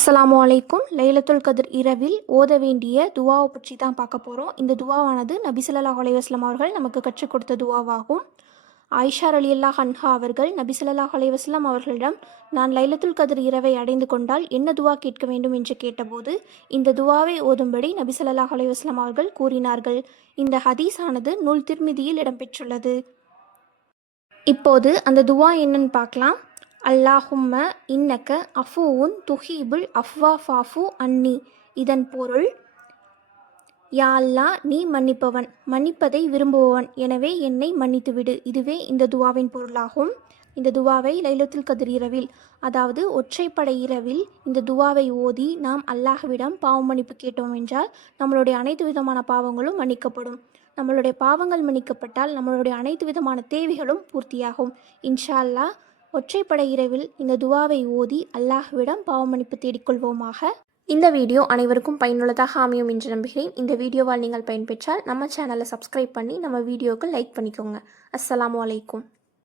அஸ்ஸலாமு அலைக்கும். லைலத்துல் கதிர் இரவில் ஓத வேண்டிய துவாவை பற்றி தான் பார்க்க போகிறோம். இந்த துவாவானது நபி ஸல்லல்லாஹு அலைஹி வஸல்லம் அவர்கள் நமக்கு கற்றுக் கொடுத்த துவாவாகும். ஆயிஷா ரலியல்லாஹு அன்ஹா அவர்கள் நபி ஸல்லல்லாஹு அலைஹி வஸல்லம் அவர்களிடம், நான் லைலத்துல் கதிர் இரவை அடைந்து கொண்டால் என்ன துவா கேட்க வேண்டும் என்று கேட்டபோது இந்த துவாவை ஓதும்படி நபி ஸல்லல்லாஹு அலைஹி வஸல்லம் அவர்கள் கூறினார்கள். இந்த ஹதீஸானது நூல் திர்மிதியில் இடம்பெற்றுள்ளது. இப்போது அந்த துவா என்னன்னு பார்க்கலாம். அல்லாஹும்ம இன்னக்க அஃபூவுன் துஹீபுல் அஃப்வா ஃபாஃபு அன்னி. இதன் பொருள், யா அல்லாஹ், நீ மன்னிப்பவன், மன்னிப்பதை விரும்புபவன், எனவே என்னை மன்னித்துவிடு. இதுவே இந்த துவாவின் பொருளாகும். இந்த துவாவை லைலத்துல் கதிர் இரவில், அதாவது ஒற்றைப்படை இரவில் இந்த துவாவை ஓதி நாம் அல்லாஹ்விடம் பாவ மன்னிப்பு கேட்டோம் என்றால் நம்மளுடைய அனைத்து விதமான பாவங்களும் மன்னிக்கப்படும். நம்மளுடைய பாவங்கள் மன்னிக்கப்பட்டால் நம்மளுடைய அனைத்து விதமான தேவைகளும் பூர்த்தியாகும். இன்ஷா அல்லாஹ் ஒற்றைப்படை இரவில் இந்த துவாவை ஓதி அல்லாஹ்விடம் பாவ மன்னிப்பு தேடிக்கொள்வோமாக. இந்த வீடியோ அனைவருக்கும் பயனுள்ளதாக அமையும் என்று நம்புகிறேன். இந்த வீடியோவால் நீங்கள் பயன்பெற்றால் நம்ம சேனலை சப்ஸ்கிரைப் பண்ணி நம்ம வீடியோவுக்கு லைக் பண்ணிக்கோங்க. அஸ்ஸலாமு அலைக்கும்.